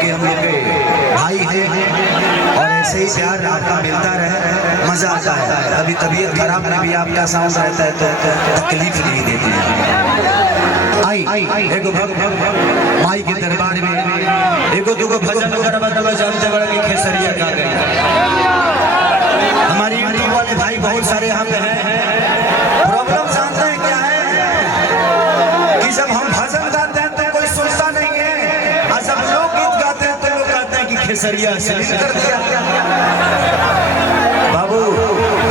क्योंकि हम लोग के भाई हैं और ऐसे ही प्यार आपका मिलता रहे, मजा आता है। कभी तबीयत खराब में भी आपका साउंड रहता है तो तकलीफ नहीं देती है। आई एगो माई के दरबार में एगो दुगो भजन वगैरह जानते बड़े कि खेसरिया गा गई। हमारी यूट्यूब वाले भाई बहुत सारे यहाँ पे हैं। प्रॉब्लम जानते हैं क्या है कि जब हम भजन गाते हैं तो कोई सुनता नहीं है, और जब लोग गीत गाते हैं तो लोग कहते हैं कि खेसरिया से कर दिया। बाबू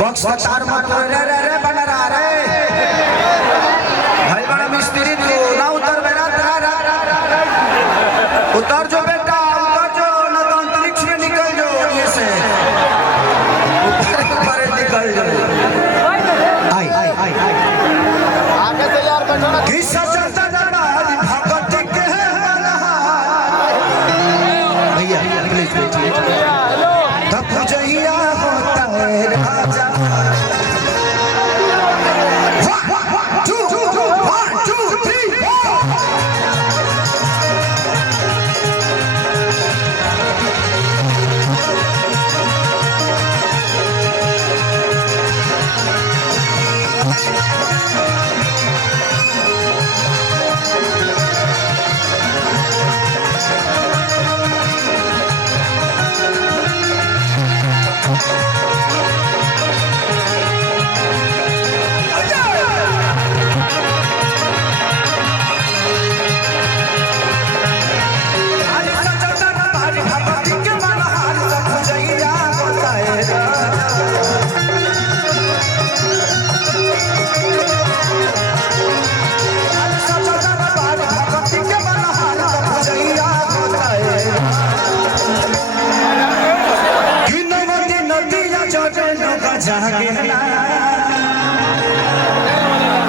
बॉक्स का तार मत रे बना रहा रे भाई, बड़ा मिस्त्री तू ना उतर बेटा, उतर जो बेटा, उतर जो, न तो अंतरिक्ष में निकल जो, ये से ऊपर निकल जो। आई आगे से यार बैठो ना कि सजता दरबार भगत के भैया प्लीज बैठिए। तब पूजैया होता है राजा। 1 2 3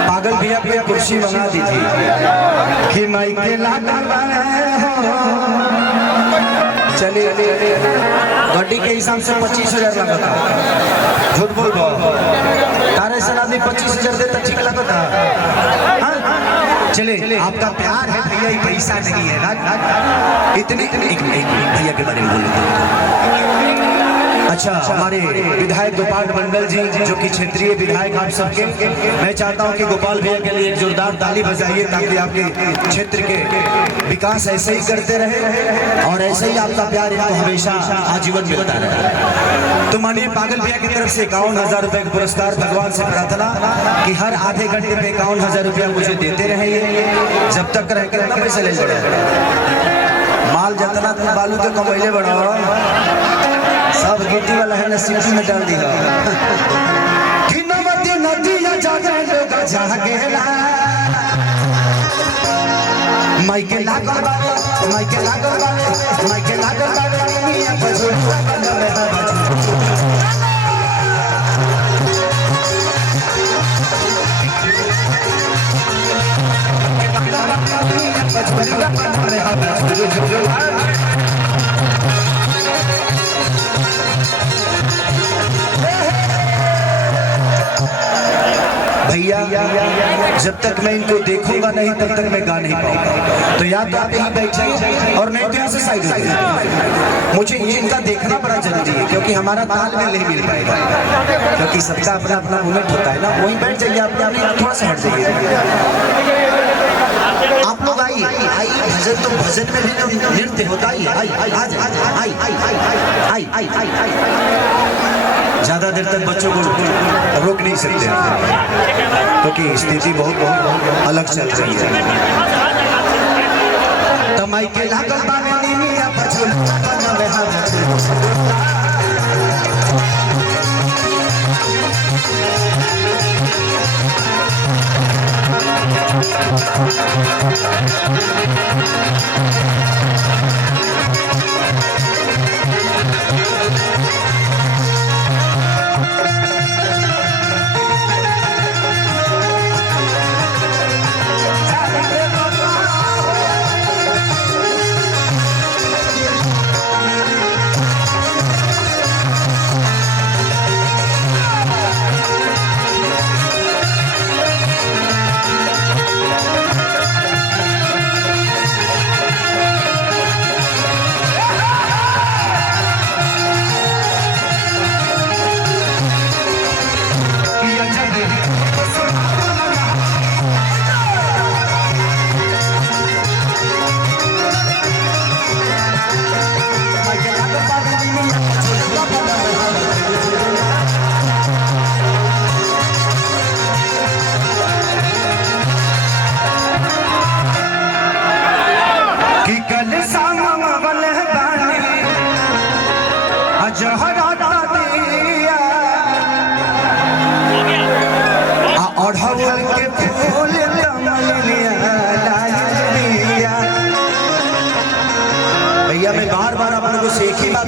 पागल भैया पे कुर्सी बना दीजिए कि माइक के लागा चलिए। गड्डी के हिसाब से 25,000 लगा था, झूठ बोल तारे सलामी 25,000 देता ठीक लगा था। चले आपका प्यार है भैया, ये पैसा नहीं है ना। इतनी भैया के बारे में बोल। अच्छा, हमारे विधायक गोपाल मंडल जी जो कि क्षेत्रीय विधायक आप सबके, मैं चाहता हूं कि गोपाल भैया के लिए एक जोरदार ताली बजाइए ताकि आपके क्षेत्र के विकास ऐसे ही करते रहे और ऐसे ही आपका प्यार इनको हमेशा आजीवन मिलता रहे। तो मानिए पागल भैया की तरफ से 51,000 रुपए का पुरस्कार। भगवान से प्रार्थना कि हर आधे घंटे में 51,000 रुपया मुझे देते रहे, जब तक रहे। कितना पैसा ले जाए माल जितना तुम बालू के कमैले बढ़ो सब गिट्टी वाला है ना सिटी में डाल दिया। माइके लागल बाले, माइके लागल बाले, माइके लागल बाले, मियां बजोड़ा बंदा बेटा बजो। भैया जब तक मैं इनको देखूंगा नहीं तब तक मैं गा नहीं पाऊंगा, तो या तो आप यहीं बैठे और नहीं तो यहाँ से साइड हो जाइए। मुझे ये इनका देखना बड़ा जरूरी है क्योंकि हमारा तालमेल नहीं मिल पाएगा, क्योंकि सबका अपना अपना मोमेंट होता है ना। वहीं बैठ जाइए, आप थोड़ा सा हट जाइए। आप लोग आइए आइए, भजन तो भजन में भी नृत्य होता ही है। ज्यादा देर तक बच्चों को रोक नहीं सकते क्योंकि स्थिति बहुत अलग चल रही है। तमाई के लागल बाने नीमिया बचुल बना में हाथ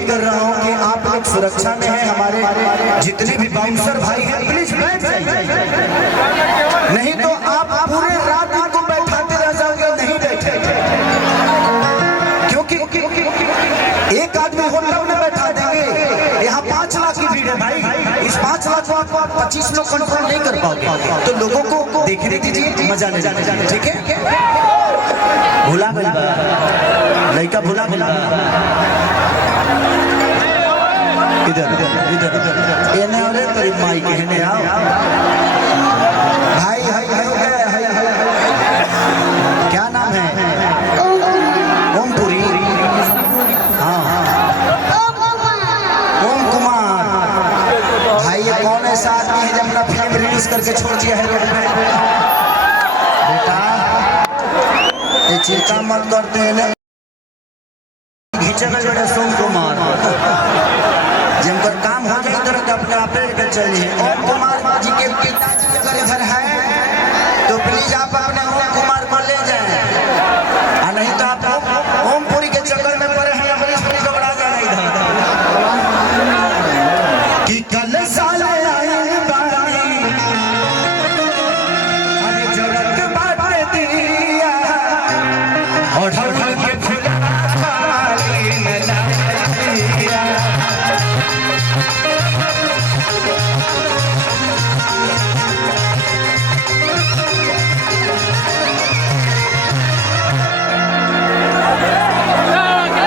विनती कर रहा हूँ कि आप लोग सुरक्षा में हैं। हमारे जितने भी बाउंसर भाई हैं प्लीज बैठ जाइए, नहीं तो आप पूरे रात इनको बैठाते रह जाओगे, नहीं बैठे। क्योंकि एक आदमी होटल में बैठा देंगे, यहाँ 5 लाख की भीड़ है भाई, इस 5 लाख को आप 25 लोग कंट्रोल नहीं कर पाओगे, तो लोगों को देखने दीजिए, मजा ले जाने, ठीक है। भूला लड़का भूला इधर ये नहीं हो रहे तेरी माई कहने आओ भाई। क्या नाम है? ओमपुरी। हाँ ओम कुमार भाई। ये कौन ऐसा आदमी है जब अपना फिल्म रिलीज करके छोड़ दिया है रोड पे? बेटा ये चिंता मत करते हैं, बड़ा सोम कुमार जिनकर काम हो जाए तरह अपने आप लेकर चलिए। ओम कुमार जी के पिताजी अगर इधर है तो प्लीज आप अपने ओम कुमार को ले जाएं, और नहीं तो आप ओमपुरी के चक्कर में पड़े हैं, अपनी घबरा जाना इधर कि कल साले आए बारी अरे जरूरत बात दिया और ढल के फूल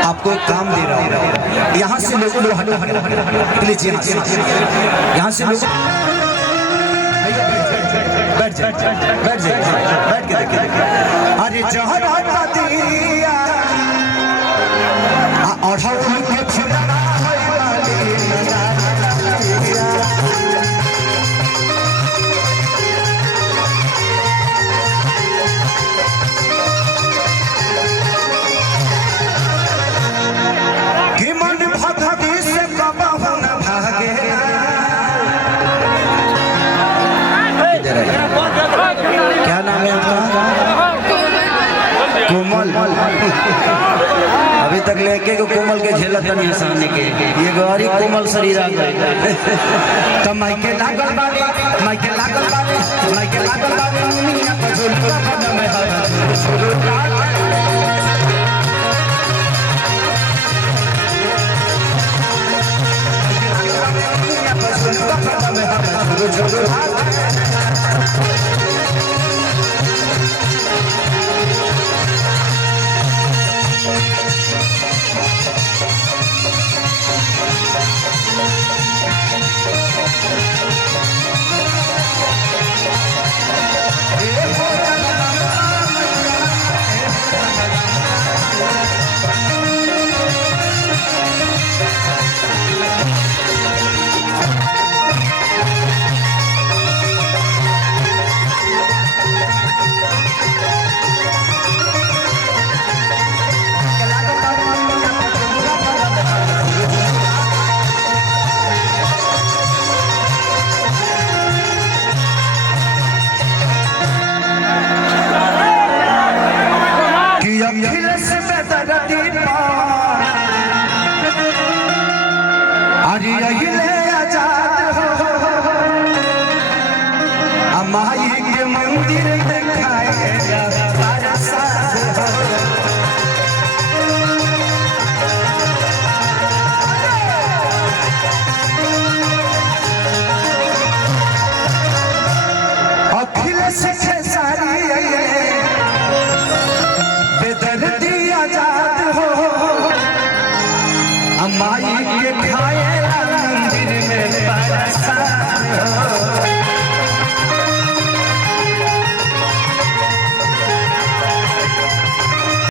आपको एक काम दे रहा हूँ, यहाँ से लोग हटा प्लीज, यहाँ से लोग बैठ जाए बैठ के देखिए। अरे जहाँ दिया और क्या नाम है आपका? कोमल। अभी तक लेके को कोमल के झेला था नहीं सामने के, ये गौरी कोमल शरीर आ गए तो माइके लागल बानी मिया पजोल का में माई के मंदिर दिखाएगा अखिलेश खेसारी बेदर्दी आजाद हो, माई के खाए मंदिर में